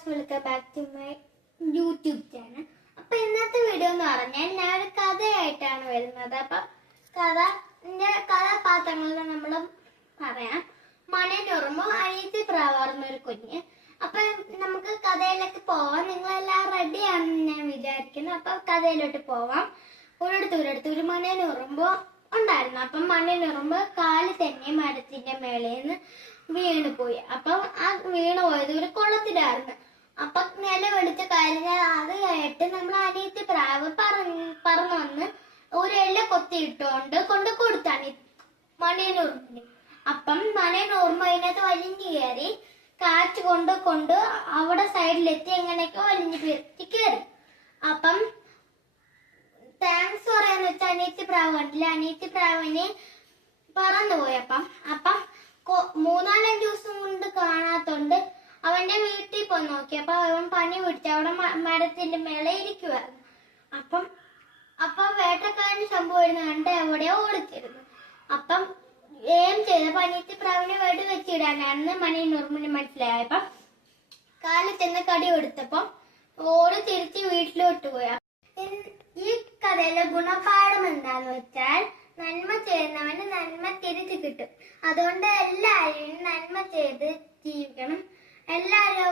Guys, welcome back to my YouTube channel. അപ്പൊ ഇന്നത്തെ video എന്ന് പറഞ്ഞാൽ ഞാൻ ഒരു കഥയായിട്ടാണ് വരുന്നത്. അപ്പൊ കഥാപാത്രങ്ങൾ നമ്മൾ പറയാം. മണിയനുറുമ്പ്, അനിയത്തി പ്രാവാർന്ന ഒരു കുഞ്ഞ്. അപ്പൊ നമുക്ക് കഥയിലേക്ക് പോവാം. നിങ്ങളെല്ലാം റെഡി ആണെന്ന് ഞാൻ വിചാരിക്കുന്നു. അപ്പൊ കഥയിലോട്ട് പോവാം. ഒരിടത്ത് ഒരു മണിയനുറുമ്പ് ഉണ്ടായിരുന്നു. അപ്പം മണിയനുറുമ്പ് കാല് തന്നെ മരത്തിന്റെ മേളിൽ നിന്ന് വീണ് പോയി. അപ്പം ആ വീണ് പോയത് ഒരു കുളത്തിലായിരുന്നു. അപ്പൊ നില വെളിച്ച കാര്യങ്ങൾ അത് കേട്ട് നമ്മൾ അനിയത്തി പ്രാവ് പറന്നു വന്ന് ഒരു എല്ല കൊത്തിയിട്ടുകൊണ്ട് കൊണ്ട് കൊടുത്താണ് മണിയനുറുമ്പിന്. അപ്പം മണിയനുറുമ്പ് അതിനകത്ത് വലിഞ്ഞു കയറി കാറ്റ് കൊണ്ട് അവിടെ സൈഡിലെത്തി എങ്ങനെയൊക്കെ വലിഞ്ഞു കയറി. അപ്പം താങ്ക്സ് പറയാന്ന് വെച്ചാൽ അനിയത്തി പ്രാവ് കണ്ടില്ല. അനിയത്തി പ്രാവിന് പറന്നുപോയി. അപ്പം 3-4 ദിവസം കൊണ്ട് കാണാത്തോണ്ട് അവന്റെ വീട്ടിൽ പോയി നോക്കി. അപ്പൊ അവൻ പനി പിടിച്ച് അവിടെ മരത്തിന്റെ മേലെ ഇരിക്കുവായിരുന്നു. അപ്പം വേട്ടക്കാരന് സംഭവം കണ്ട് എവിടെയോ ഓടിച്ചിരുന്നു. അപ്പം ഏം ചെയ്തപ്പോ അനിയത്തി പ്രാവിനെ വെടി വെച്ചിടാനാണെന്ന് മണിയനുറുമ്പിന് മനസ്സിലായപ്പം കാലിൽ ചെന്ന് കടി കൊടുത്തപ്പം ഓടി തിരിച്ച് വീട്ടിലോട്ട് പോയി. ഈ കഥയിലെ ഗുണപാഠം എന്താന്ന് വെച്ചാൽ, നന്മ ചെയ്യുന്നവന് നന്മ തിരിച്ചു കിട്ടും. അതുകൊണ്ട് എല്ലാവരും നന്മ ചെയ്ത് ജീവിക്കണം. എല്ലാവരും